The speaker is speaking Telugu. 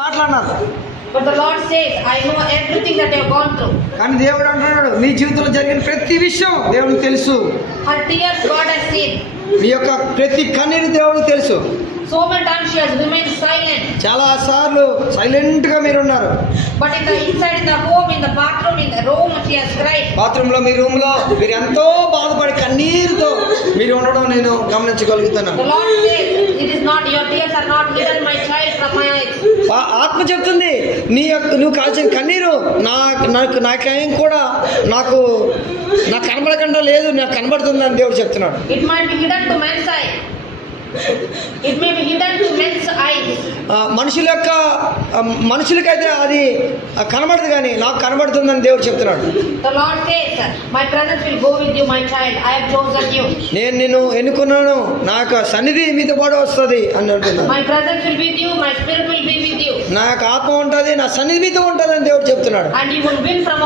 మాట్లాడినారు. But the Lord says, I know everything that you have gone through. కానీ దేవుడు అంటున్నాడు, మీ జీవితంలో జరిగిన ప్రతి విషయం దేవుడికి తెలుసు. Her tears God has seen. మీ యొక్క ప్రతి కన్నీరు దేవుడికి తెలుసు. So many times she has remained silent. చాలా సార్లు సైలెంట్ గా మీరు ఉన్నారు. But in the inside, in the home, in the bathroom, in the room, she has cried. Bathroom లో మీ రూమ్ లో మీరు ఎంతో బాధపడి కన్నీరుతో మీరు ఉండడం నేను గమనించగలుగుతున్నాను. The Lord says, it is not, your tears are not hidden, my child, from my eyes. ఆత్మ చెప్తుంది, నువ్వు కాల్చిన కన్నీరు నాకేం కూడా నాకు కనబడకుండా లేదు, నాకు కనబడుతుంది అని దేవుడు చెప్తున్నాడు. It might be hidden to men's eye. It may be hidden to men's eyes. మనుషులకైతే అది కనబడదు, కానీ నాకు కనబడుతుందని దేవుడు చెప్తున్నాడు. The Lord says, my presence will go with you, my child. I have chosen you. నేను నిన్ను ఎన్నుకున్నాను, నాకు సన్నిధి మీతో పాటు వస్తుంది అని అంటున్నాను. My presence will be with you, my spirit will be with you. నాకు ఆత్మ ఉంటుంది, నా సన్నిధి మీతో ఉంటుంది అని దేవుడు చెప్తున్నాడు. And you will win from